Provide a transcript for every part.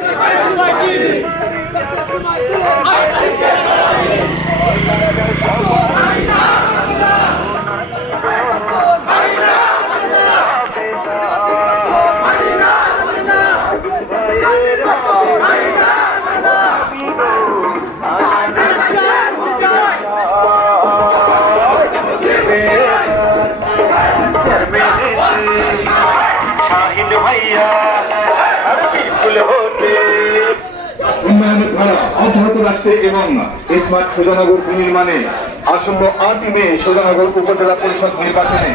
ไม่เป็ অব্যাহত রাখতে এবং স্মার্ট সুজানগর নির্মাণে আসন্ন আটই মে সুজানগর উপজেলা পরিষদ নির্বাচনে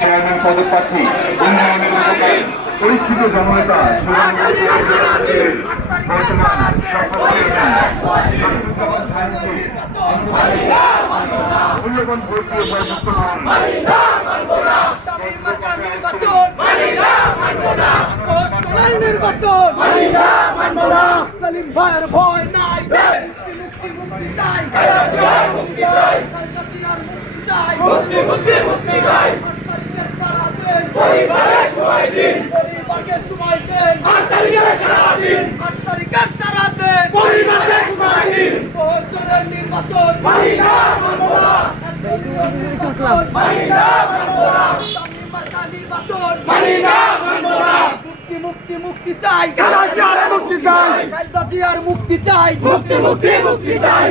চেয়ারম্যান পদপ্রার্থী উন্নয়নের উপকার পরিস্থিত জননেতা সুজানগর উপজেলার বর্তমান সফল চেয়ারম্যান শামসুজ্জামান সাহেবকে মূল্যবান ভোট দিয়ে জয়যুক্ত করুন। নির্বাচন সালিম ভাইয়ের ভয় নাই মুক্তি মুক্তি চাই মুক্তি চাই মুক্তি মুক্তি মুক্তি চাই পরিবারের সময় দিন পরিবারকে সময় দিন আট তারিখের সারা দিন আট তারিখের সারা দিন পরিবারের সময় দিন প্রহসনের নির্বাচন মানি না মানব না মানি না মানব না নির্বাচন মানি না মানব না মুক্তি মুক্তি চাই। মুক্তি চাই। মুক্তি চাই। মুক্তি মুক্তি মুক্তি চাই।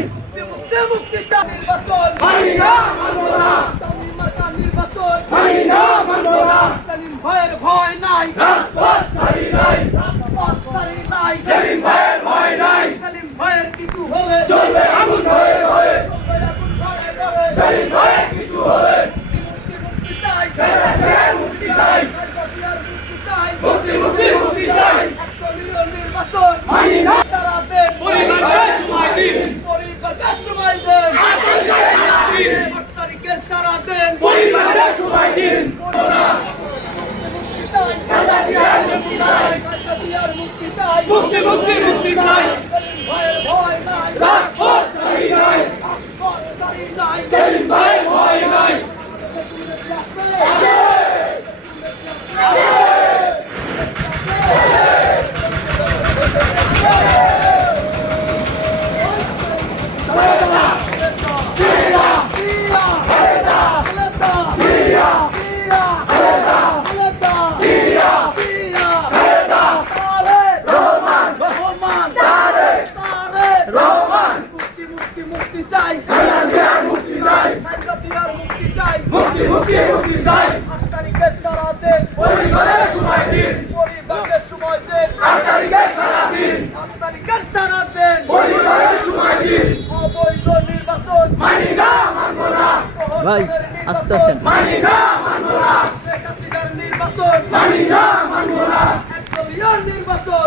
মুক্তি মুক্তি চাই। নির্বাচন। ভাই আস্তে আসেন মানি না মানব না শেখ হাসিনার নির্বাচন মানি না মানব না একদলীয় নির্বাচন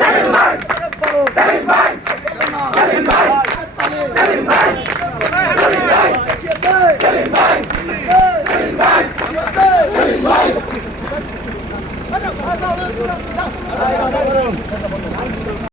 সেলিম ভাই সেলিম ভাই সেলিম ভাই সেলিম ভাই সেলিম ভাই